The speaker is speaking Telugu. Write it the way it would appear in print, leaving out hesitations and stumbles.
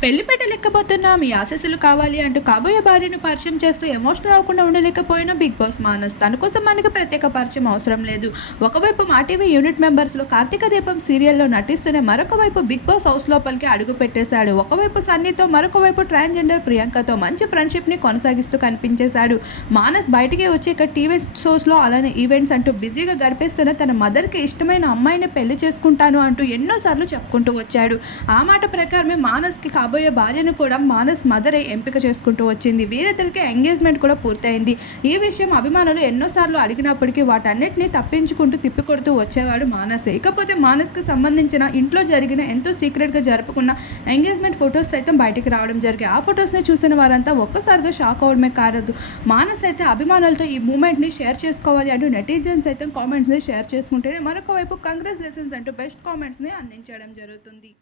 పెళ్లిపీట లెక్కబోతున్న మీ ఆశీస్సులు కావాలి అంటూ కాబోయే భార్యను పరిచయం చేస్తూ ఎమోషనల్ అవ్వకుండా ఉండలేకపోయిన బిగ్ బాస్ మానస్. తన కోసం మనకి ప్రత్యేక పరిచయం అవసరం లేదు. ఒకవైపు మా టీవీ యూనిట్ మెంబర్స్లో కార్తీక దీపం సీరియల్లో నటిస్తూనే మరొక వైపు బిగ్ బాస్ హౌస్ లోపలికి అడుగు పెట్టేశాడు. ఒకవైపు సన్నీతో మరొక వైపు ట్రాన్స్జెండర్ ప్రియాంకతో మంచి ఫ్రెండ్షిప్ని కొనసాగిస్తూ కనిపించేశాడు. మానస్ బయటికి వచ్చి ఇక టీవీ షోస్లో అలానే ఈవెంట్స్ అంటూ బిజీగా గడిపేస్తూనే తన మదర్కి ఇష్టమైన అమ్మాయిని పెళ్లి చేసుకుంటాను అంటూ ఎన్నోసార్లు చెప్పుకుంటూ వచ్చాడు. ఆ మాట ప్రకారమే మానస్కి కాబోయే భార్యను కూడా మానస్ మదరే ఎంపిక చేసుకుంటూ వచ్చింది. వీరిద్దరికి ఎంగేజ్మెంట్ కూడా పూర్తయింది. ఈ విషయం అభిమానులు ఎన్నోసార్లు అడిగినప్పటికీ వాటన్నిటిని తప్పించుకుంటూ తిప్పికొడుతూ వచ్చేవాడు మానస్. ఇకపోతే మానస్కి సంబంధించిన ఇంట్లో జరిగిన ఎంతో సీక్రెట్గా జరుపుకున్న ఎంగేజ్మెంట్ ఫొటోస్ సైతం బయటికి రావడం జరిగాయి. ఆ ఫొటోస్ని చూసిన వారంతా ఒక్కసారిగా షాక్ అవడమే కారదు. మానస్ అయితే అభిమానులతో ఈ మూమెంట్ని షేర్ చేసుకోవాలి అంటూ నెటిజన్స్ అయితే కామెంట్స్ని షేర్ చేసుకుంటేనే మరొక వైపు కంగ్రాచులేషన్స్ అంటూ బెస్ట్ కామెంట్స్ని అందించడం జరుగుతుంది.